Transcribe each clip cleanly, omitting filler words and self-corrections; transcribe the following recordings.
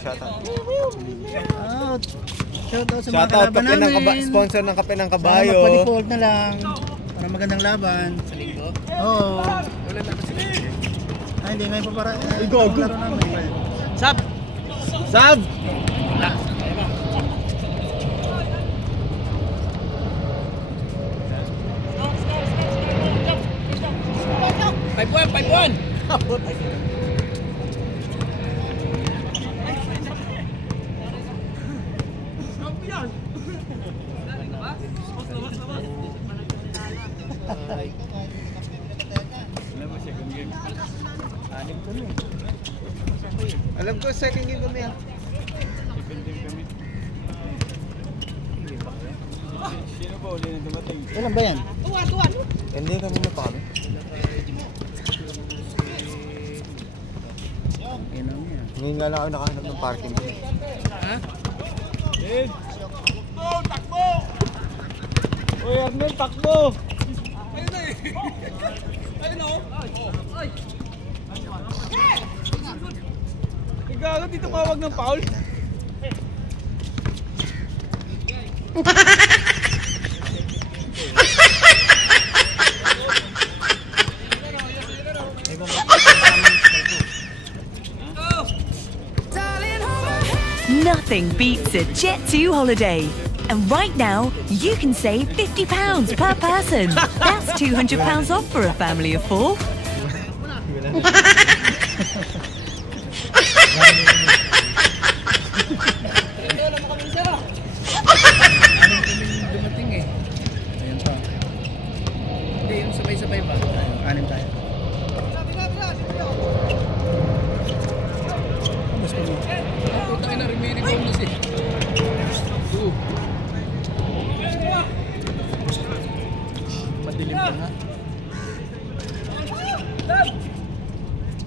shoutout. Shoutout sa mga Shoutout, kalaban kape ng namin. sponsor ng kape ng Sana kabayo. magpa-default na lang. Para magandang laban. Sa linggo? Oo. Wala na kasi. Ay, hindi. Ngayon pa para. Go. Laro namin. Sab! Sab! Wala. Ayun ba? Five one. Alam ko, second game kami. Kailan ba yan? Hindi, kanina pa kami. Inom yan. Ngayon nga lang ako nakahanap ng parking. Ha? Uy, Arnel, takbo! Gago, dito mawag ng foul. Nothing beats a Jet2 holiday. And right now, you can save £50 per person. That's £200 off for a family of 4. Dumating eh. Ayan pa. Hindi, yung sabay-sabay ba? Anim tayo. Gusto mo? Puta ka na, remaining bonus eh. Two. Madilim pa nga.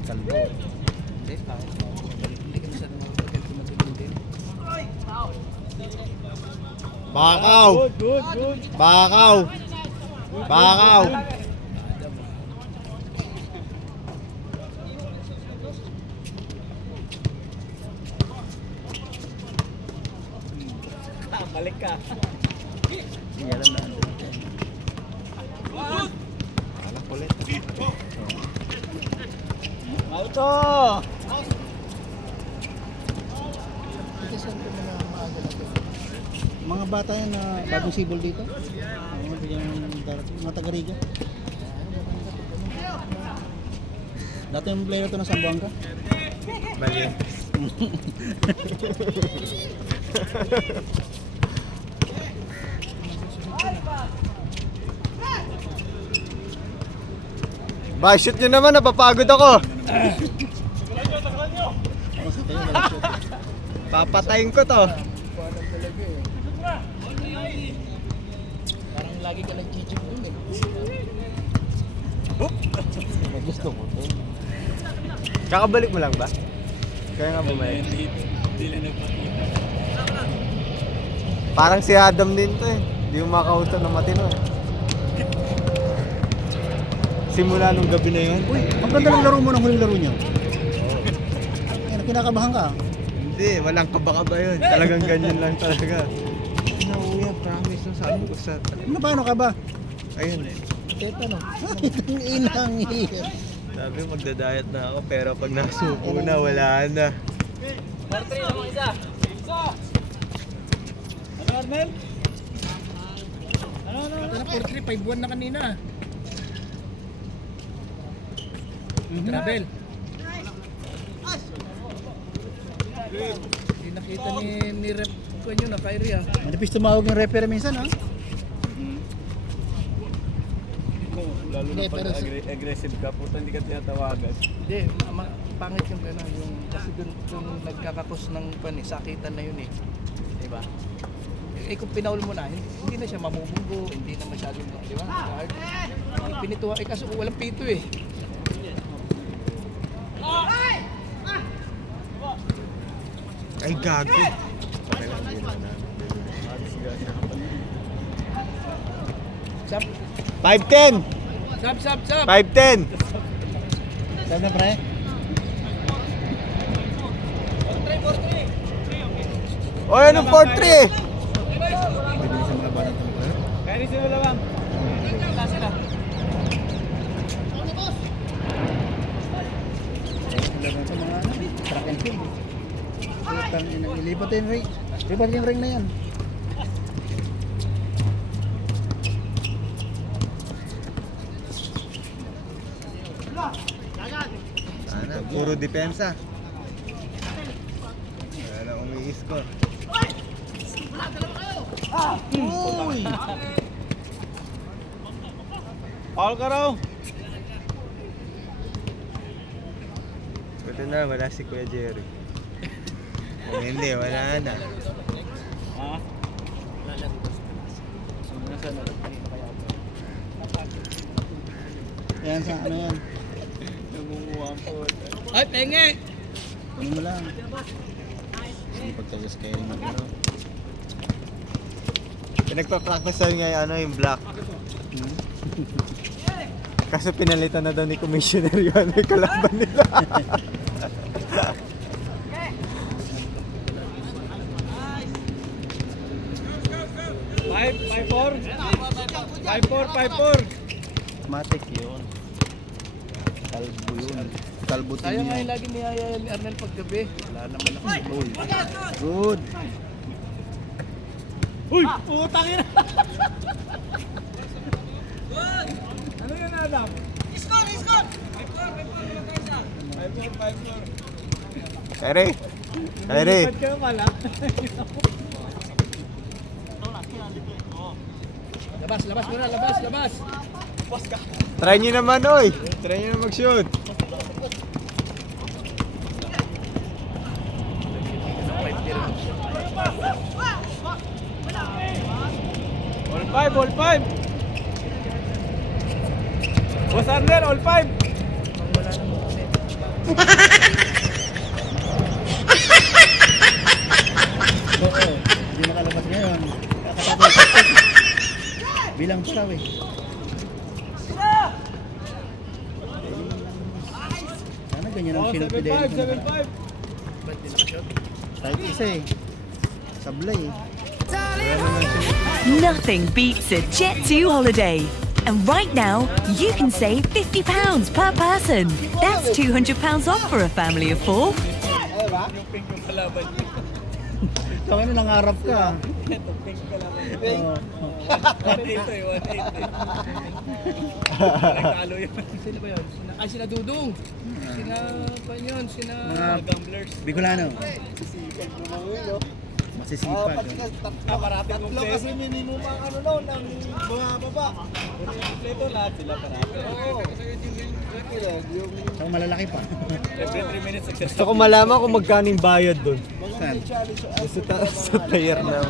Kalbo. Hindi, tayo. Hindi ka masyadong magpagkat madilim din. Bakaw! Bakaw! Bakaw! Balik ka. Hindi alam na. Anak ulit. Auto! Mga bata yan na bagong sibol dito. Mga bigyan ng darating. Mga taga-Riga. Dati yung player to na Sambuanga. Bali. Ba, shoot nyo naman, napapagod ako. Papatayin ko to. Parang lagi ka nag-chichip dun eh. Gusto ko to. Kakabalik mo lang ba? Kaya nga bumalik. Parang si Adam din to eh. Hindi mo makausap ng matino eh. Simula nung gabi na yun. Uy, ang ganda ng laro mo ng huling laro niya. Yan, kinakabahan ka. Hindi, walang kaba-kaba yun. Talagang ganyan lang talaga. Nauya, promise na sabi ko sa... Ano, paano ka ba? Ayun eh. Teta no? Itong inang hihir. Sabi magda-diet na ako pero pag nasuko na, wala na. 4-3 naman isa. Ano, Armel? Ito na 4-3, 5-1 na kanina. Travel. Hindi nakita ni Rep ko yun na Kyrie ah. Manipis tumawag ng referee minsan ha? Lalo Hindi, na pag pero aggressive ka, puta hindi ka tinatawagan. Hindi, pangit yung gano'n. Yung, kasi dun nagkakakos ng sakitan na yun eh. Diba? Eh kung pinaul mo na, hindi na siya mamubunggo, hindi na masyadong, di ba? Hard. Pinituwa, eh kaso walang pito eh. Ay, gago. Sab, 5-10! sab. 5-10! Saan na pre? 4-3. O, anong 4-3? Bibilis ang mga batang tuloy. Kaya rin sila lang. Laban sa mga track and field. Putang ina, ilipat yung ring. Lipat yung ring na yan. Sana, puro depensa. Wala na umi-score. Uy! Paul ka raw. Buti na, wala si Kuya Jerry. Kung hindi, wala na. Ha? Yan sa ano yan. Nagunguha po. Ay, penge! Kunin mo lang. Sige, pagtagas kayo rin mag-iro. Pinagpa-practice nga yung yung black. Kasi pinalitan na daw ni Commissioner yun yung kalaban nila. 5-4. Matic yun. Kalbo yun. Kalbo Sayang nga yun. yung lagi niyaya ni Arnel paggabi. Wala naman ako. Good. Uy! Putang ina! Ano yan, Adam? Kere! Kere! Lipat ka pala. Labas, labas muna, labas, labas! Try nyo naman, oy! Try nyo na mag-shoot! All 5, all 5. Boss Arnel, all 5. Oo. Hindi nakalabas ngayon. Kakatapos. Bilang straw eh. Sana ganyan ang Oh, pinag-fidelity 7-5, ko. 7-5. Ba't di nakashot? Kahit isa eh. Sablay eh. Nothing beats a Jet2 holiday. And right now, you can save £50 per person. That's £200 off for a family of 4. Yung pink yung kalaban niya. So ano, nangarap ka. Ito, pink kalaban niya. Oo. 1-8 eh, 1-8 eh. Nagtalo yun. Sino ba yun? Ay, sina Dudong! Sina, pa yun? Sina... Mga Gamblers. Bicolano. Masisipag. Parating mong play. Kasi minimum ang ano noon, ang mga baba. Kompleto lahat sila parating. Saka malalaki pa. Every 3 minutes Gusto ko malaman kung magkano yung bayad doon. Saan? Sa player na.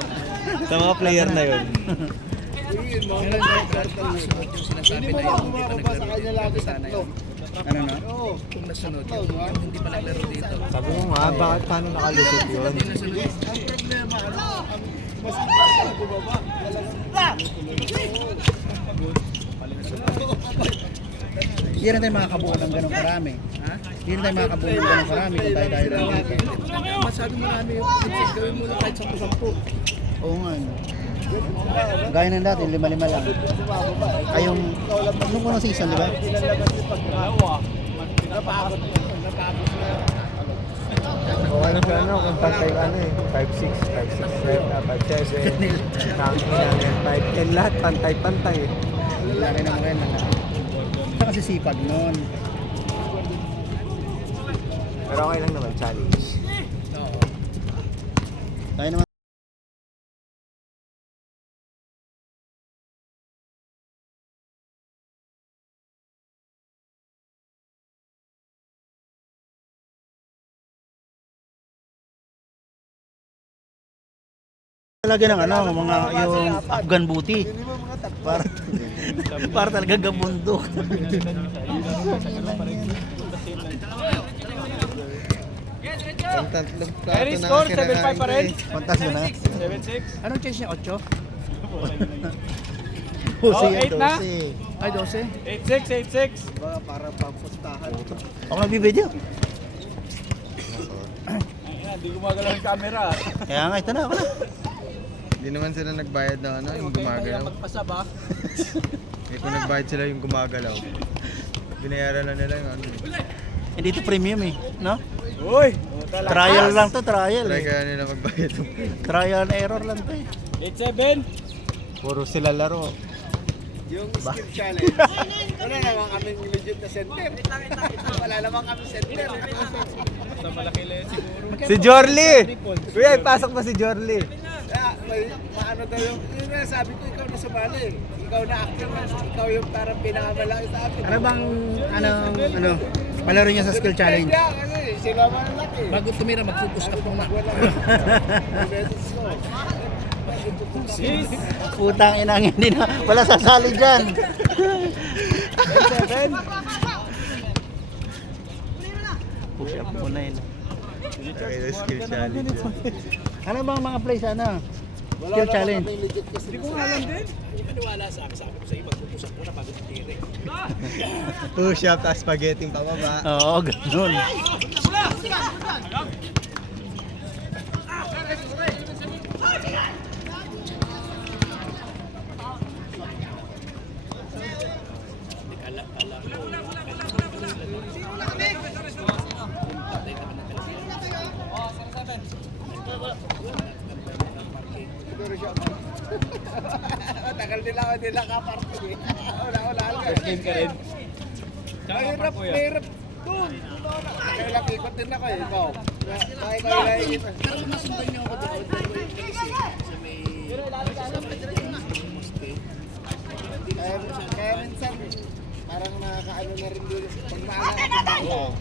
Sa mga player na yun. Sunod yung sinasabi na yun, hindi pa naglaro dito. Sana yun. Ano na? Kung nasunod yun, yung hindi pa naglaro dito. Sabi mo nga, bakit paano nakalusot yun? Hindi nasunod. Hindi rin tayo makakabuo ng ganong karami. Ha? Hindi rin tayo makakabuo ng ganong karami kung tayo lang dito. Masyado marami yung consent. Gawin mo na kahit 10-10. Oo nga. Ano. Gaya ng dati, 5-5 lang. Ay yung, nung unang season, di ba? O ano sa ano, kung pantay ano eh, 5-6, 5-6, 5-7, namin 5-10 lahat, pantay-pantay eh. Laki ng rin. Kasi sipag nun. Pero okay lang naman, challenge. Oo. Tayo naman. Talaga ng ano, mga yung Afghan booty. Para talaga gabundok. Ang tatlong plato Any na score? kinakain 7-5 pa ko rin? eh. Pantas mo na. 7-6. Anong change niya? 8? Pusi Oh, 8 na? Ay, 12? 8-6, 8-6. Para pampustahan. Ako nagbibideo. Hindi gumagalaw yung camera. Kaya nga, ito na ako na. Hindi naman sila nagbayad na ano, yung gumagalaw. Magpasab ha. Eh, kung nagbayad sila yung gumagalaw, binayaran na nila yung ano. Hindi ito premium eh, no? Uy! Trial lang to, trial Try eh. kaya nila magbayad. Trial and error lang to eh. 8-7. Puro sila laro. Yung skill challenge. Wala naman kaming legit na center. Wala naman kami center. Sa malaki lang siguro. Si Jorly! Kuya, pasok pa si Jorly. May maano daw yung na sabi ko, ikaw na sumali. Ikaw na actor na, ikaw yung parang pinakamalaki sa akin. Ano bang, palaro niya sa skill challenge? Kaya kasi sila malaki. Bago tumira, mag-focus ka muna. Wala. Beses ko. Putang inang hindi na, wala sasali dyan. 7. Push up muna yun. Ay, the skill challenge. Ano bang mga plays, ano? Skill challenge. Hindi ko alam din. Maniwala sa akin, sabi ko sa iyo, mag-focus ka muna bago tumira. Push up, tapos spaghetti pababa. Oo, ganun. Tagal nila kaparte eh. Wala. Game ka rin. Mahirap. Doon. Kaya lang ikot din ako eh. Ikaw. Kaya ikot. Pero kung nasundan niyo ako doon, sa may... Kaya minsan, parang nakakaano na rin doon. Pag maaga ka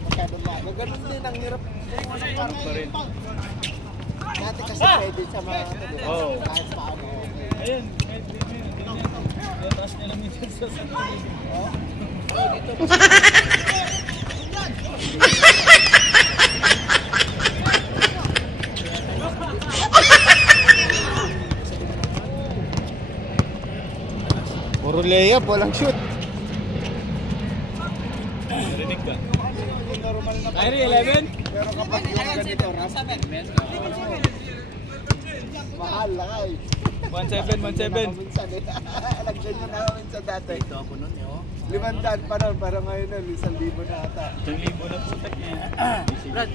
masyadong maaga. Ganun din, ang hirap. Dati kasi pwede sa mga ano, di ba? Kahit paano. Ayun. Taas nila minsan sa Puro layup, walang shoot. Narinig ka. Normal na Kyrie, 11? pero kapag yung ganito, ramp, mahal lang ay. 1-7. Minsan eh. Nagganyan na ako minsan dati. Ito ako nun, yo. 500 pa nun, parang ngayon na, 1,000 na ata. 1,000 na putak niya. Brad,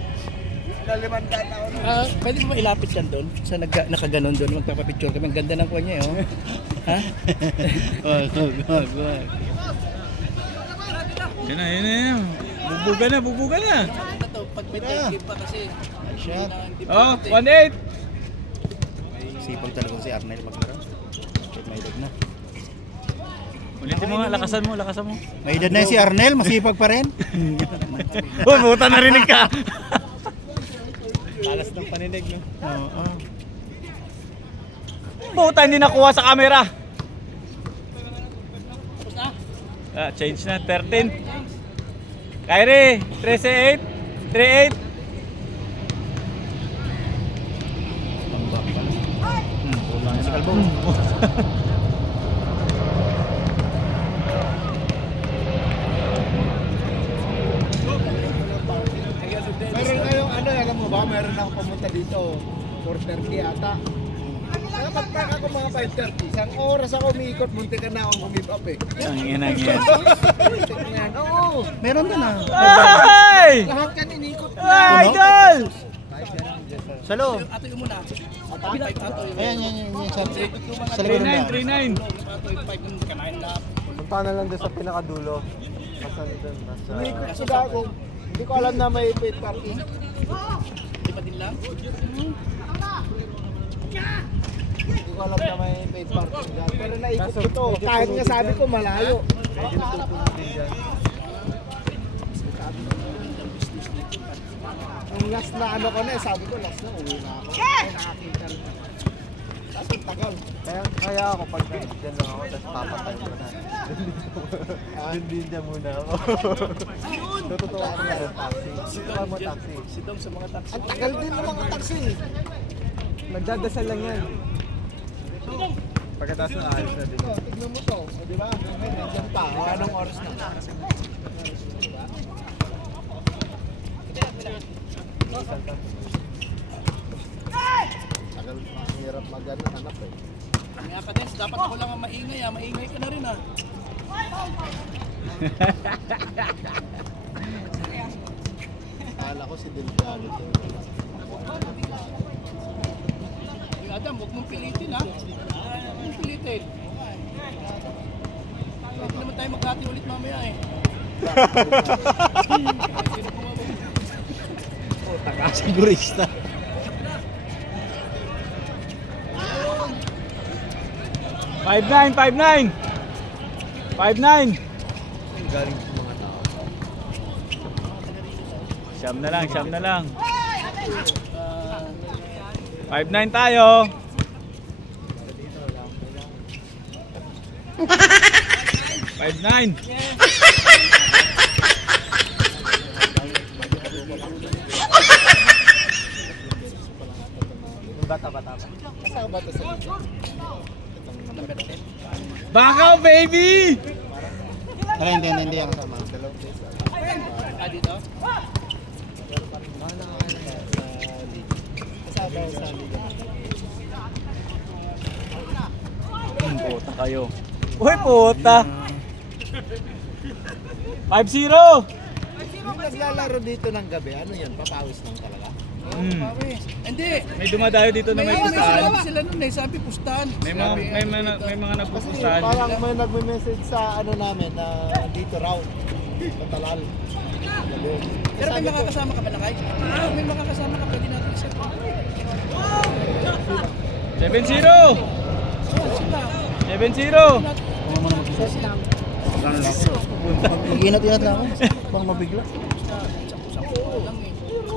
Na 500 ako nun. pwede mo ba ilapit yan doon? Sa nakaganon doon, magpapapicture kami. Ang ganda ng kuha niya, oh. Ha? Wag. Yan na. Bubuga na. Pag may third game pa kasi. Shot. Oh, 1-8. Sipag talaga si Arnel maglaro. Kahit may edad na. Ulitin mo nga, lakasan mo. May edad na si Arnel, masipag pa rin. Uy, buta narinig ka. Alas ng paninig, no? Oo. Buta, hindi nakuha sa camera. Change na, 13. Kyrie, 13-8. 3-8. Kulang si Kalbo. Meron kayong ano, alam mo ba, meron ako pumunta dito, 4:30 ata. Kaya pagpaka ko mga 5:30, isang oras ako umiikot, munti ka na akong humip up eh. Ang ina niya. Oo, Meron din ah. ay! lahat yan inikot ko. Idol! Sa loob. Ato yung muna. Ato yung Ayan, yan. Sa likod ng daan. 3-9. Ato yung 5 yung kanain na. Punta na lang doon sa pinakadulo. Asan doon? Nasa... Umiikot ko ako. Hindi ko alam na may paid parking. Di ba din lang? Hindi ko alam na may paid parking dyan. Pero naikot ko to. Kahit nga sabi ko malayo. Medyo natutulog din dyan. Ang last na ano ko na eh, sabi ko last na, uwi na ako. Ay, nakakita rin. Tapos ang tagal. Kaya ako pag dyan lang ako, tapos papatay ko na. Doon din dyan muna ako. Totoo ako na ng taxi. Sino mo taxi? Sidong sa mga taxi. Ang tagal din ng mga taxi. Nagdadasal lang yan. Pagkatapos na ayos na din. Tignan mo to, o, di ba? Okay, nandiyan pa. O, anong oras na? Hirap magano hanap eh. Kaya ka Des, dapat ako lang ang maingay ah. Maingay ka na rin ah. Kala ko si Delgado. Uy, Adam, huwag mong pilitin ha. Huwag mong pilitin. Hindi naman tayo maghati ulit mamaya eh. Sigurista. Galing sa mga tao. Siyam na lang. 5-9 tayo. 5-9. Bata-bata pa. Kasama ba ito sa video? Bakaw, baby! Tara, hindi ako sama. Dalawang days. Ah, dito? Kasama ko sa liga. Puta kayo. Uy, puta! 5-0! Yung naglalaro dito ng gabi, ano yun? Papawis lang talaga. Pawis. Hindi. May dumadayo dito na may May pustahan. sinabi sila nun eh. Sabi pustahan. May mga Kasi nagpupustahan. parang may nagme-message sa ano namin na dito raw. Patalal. Pero may makakasama ka ba na kahit? May makakasama ka, pwede natin isa. 7-0! Sila. 7-0! Mag-inat-inat lang ako. Bang mabigla. Sapo lang eh.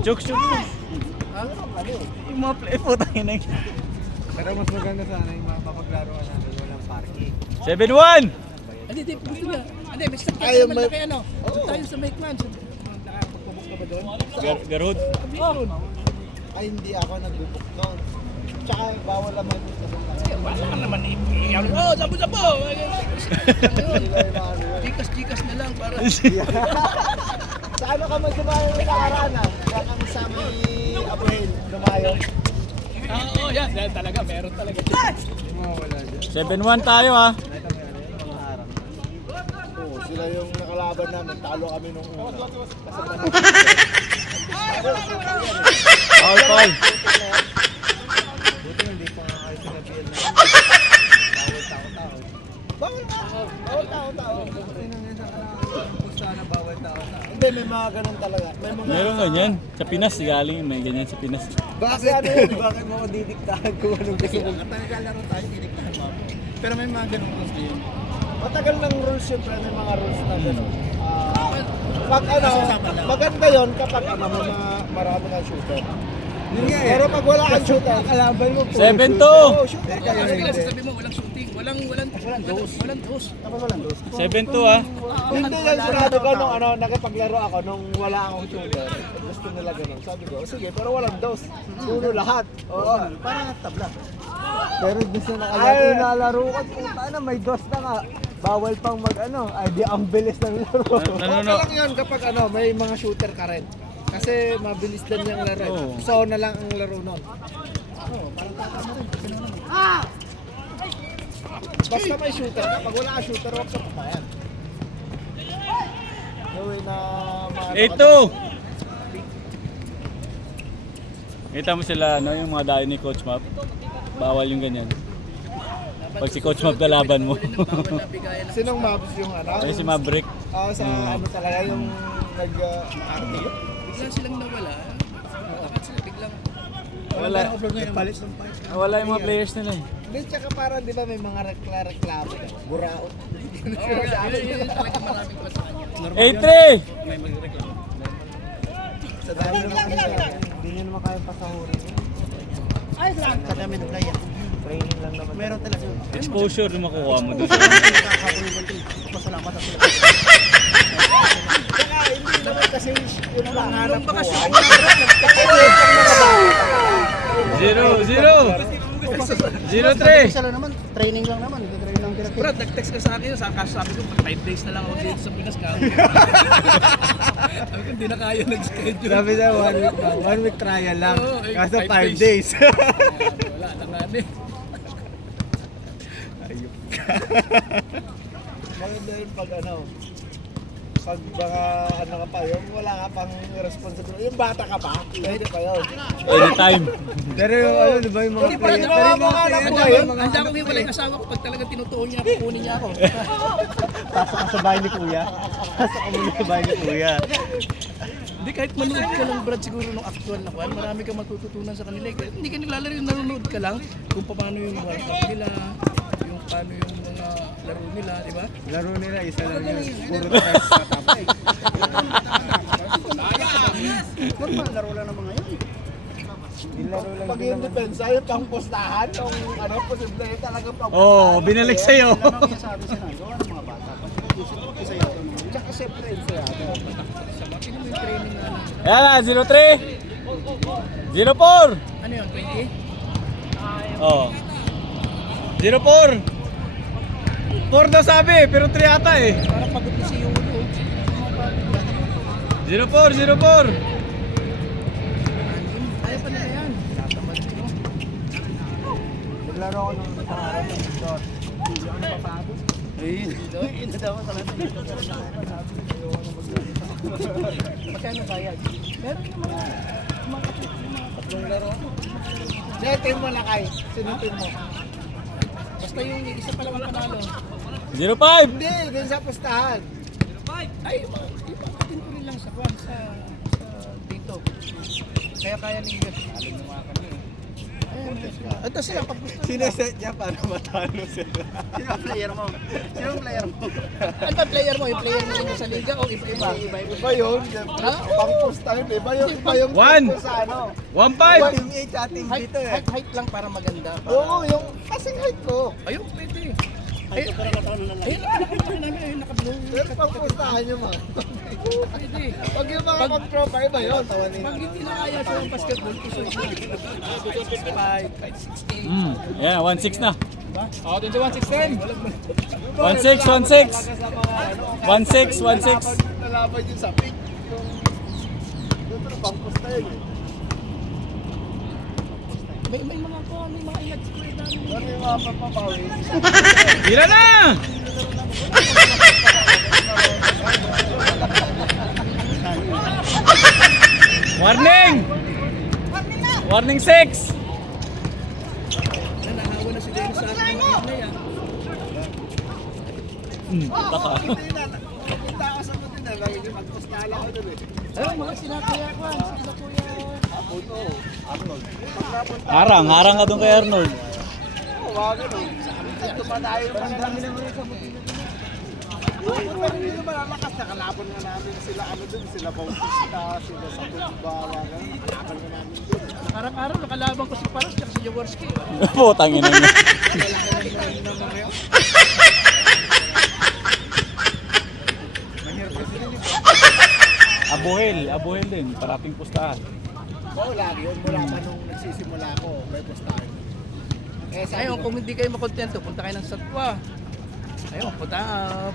Jokes. Ha? Yung mga play po tayo na Pero mas maganda sana yung mapapaglaruan natin walang parking. 7-1! Hindi, gusto niya. Hindi, may sakit Ayaw naman may- na kay ano. Doon tayo sa Mike Man. Nakapagpabok ka ba doon? Garhood. Ay, hindi ako nagbubuk noon. Tsaka bawal naman yung kasama. Bala ka naman i-iyaw. Oh, sabo-sabo! Jikas na lang para... Sa ano ka man dumayo ng nakaraan ah? Kaya kami sa may Abuhin, dumayo. Oo, yan. Dahil talaga, meron talaga. 7-1 tayo ha. Oo, sila yung nakalaban namin. Talo kami nung una. Foul. Buti hindi pa nga kayo sinabihan na bawal tao-tao. Bawal tao. Kasi nang isang pusta na bawal tao-tao. Hindi, may mga ganun talaga. May mga... Meron ganyan. Sa Pinas, galing may ganyan sa Pinas. Bakit? ano yun? Bakit mo ko didiktahan kung anong gusto mo? Naglalaro tayo, diniktahan mo. Pero may mga ganong rules din. Matagal ng rules syempre, may mga rules na gano'n. Pag ano, maganda yon kapag ano, may mga marami kang shooter. Yun nga eh. Pero pag wala kang shooter, Kalaban mo po. 7-2! oh, shooter ka. Kasi kaya sasabi mo, walang shooting. Walang dos. Walang dos. Tapos walang dos. 7-2 ha. Hindi yan sinabi ko nung ano, nakapaglaro ako nung wala akong shooter. Gusto nila gano'n. Sabi ko, sige, pero walang dos. Uno lahat. Oo. Parang tabla. Pero gusto na kaya nilalaro ko. Puta na, may dos na nga. Bawal pang mag ano. Ay di ang bilis ng laro. Okay lang yun kapag ano, may mga shooter ka rin. Kasi mabilis din yung laro. Oo. So na lang ang laro nun. Basta may shooter ka, pag wala ka shooter, huwag ka pumayan. No way na... 8-2! Kita mo sila, no, yung mga dayo ni Coach Map. Bawal yung ganyan. Pag si Coach Map laban mo. Sinong mabs yung ano? Ay si Maverick. Sa ano talaga yung nag-RTO? Bigla silang nawala. Dapat sila biglang... Wala. Wala yung mga players nila eh. Hindi, tsaka parang di ba may mga reklamo? Buraot. Yun talaga maraming pa sa kanya. 8-3! Sa dami naman hindi nyo naman kaya pasahurin. Sa dami ng playa. Training lang naman. Meron talaga. Exposure na makukuha mo doon. Pasalamat ako. Tsaka hindi naman kasi yun ang hanap ko. 0-0! 0-3! Isa lang naman, training lang naman. Training lang Brad, nag-text ka sa akin, sabi ko, 5 days na lang ako dito sa Pinas. Sabi ko, hindi na kaya nag-schedule. Sabi niya, 1 week trial lang. Oo, eh, Kaso 5 5 days. Wala na nga eh. Maganda yun pag pag mga ka pa yun, wala ka pang responsibility. Yung bata ka pa, pwede pa yun. Anytime. Pero yung di ba yung mga Hindi pa rin pero yung mga anak mo ngayon, Handa akong hiwalay yung asawa ko pag talaga tinutuon niya ako, kunin niya ako. Pasok ka sa bahay ni Kuya. Pasok ka muna sa bahay ni Kuya. Hindi, kahit manood ka lang, Brad, siguro nung actual na kwan, marami kang matututunan sa kanila. Kahit hindi ka naglalaro, nanonood ka lang kung paano yung World Cup nila, yung paano yung mga laro nila, di ba? laro nila, isa lang yun. Puro stress sa tapos. Normal, laro lang ng mga yun. Laro lang pag yung depensa, yung pang postahan, yung posible talagang pang Binalik sa'yo. Ilan ang sa atin sinagawa ng mga bata. Isa yun. Tsaka siyempre, sa'yo. Tingnan mo yung training na ano. Yan na, 03. 04. Ano yun, 20? Oh. 04. 4 daw sabi, pero 3 ata eh. Parang pagod na si Yulo. 04. Kaya pa nila yan. Tatamad mo. Naglaro ako nung pangarap ng Victor. Ayun, daw sa lahat. Magkano bayad? Meron yung mga tatlong laro. Sige, team mo na kay. Sino team mo? Basta yung isa pa lang ang panalo. 05. Hindi, dun sa postahan. Ay, ipapatin ko rin lang sa kwan, sa dito. Kaya ninyo. Alam mo mga kami. Ito sila pagpusta. Sineset niya para matalo sila. Sino ang player mo? Sino ang player mo? Ano ba player mo? Yung player mo ninyo sa liga o iba-iba? Iba yun. Ha? Pang postahan. Iba yung One. team ko sa 15. Team A at team Height, dito eh. height lang para maganda. Oo, yung kasing height ko. Ayun, pwede. Ayun, nakakita namin, ayun, naka-blue. Pero pang postahan nyo mga. Pwede. Pag yung mga pag-pro pa, iba yun. Tawanin. Pag hindi na kaya sa basketball, iso na. 5, 5, 16. Yan, 16 na. Oo, 21, 16. 16. 16. Nalaban yun sa pick. Yung pang postahan eh. May mga ko, may mga ilats ko eh. Ano yung mga papapawi? Tira na! Warning! Warning 6! Nahawa na si Dennis sa akin ng na yan. Baka. Kita ako sa mga na lang yung magpostala ko dun eh. Ayun, mga sila kuya ko, sila kuya. Apuno, Arnold. Harang ka doon kay Arnold. Oo, mga ganun. Tumatayo pa na lang nila sa buti. Pero hindi naman lalakas. Nakalaban nga namin sila dun, sila Bautista, sila sa Tumbala. Nakalaban nga namin dun. Araw-araw nakalaban ko si Paras at si Jaworski. Putang ina niya. Abuhel din, parating pustahan. Oo, lagi yun. Mula pa nung nagsisimula ako, may postahan. Eh, sabi Ayun, ko, kung hindi kayo makontento, punta kayo ng Satwa. Ayun,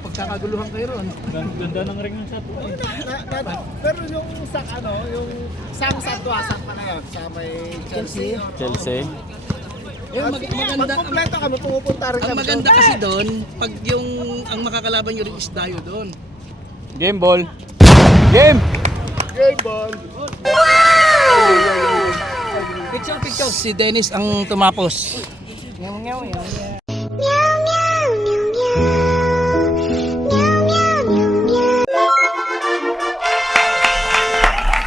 pagkakaguluhan kayo ron. Ganda ng ring ng Satwa. pero yung sa yung sang satwasan pa na yun, sa may Chelsea. Chelsea. Ayun, maganda. Kompleto kami, pumupunta rin Ang kami maganda doon. kasi doon, pag yung ang makakalaban nyo rin is dayo doon. Game ball. Game! Game ball. Picture. Si Dennis ang tumapos. Ngaw, ngaw, ngaw.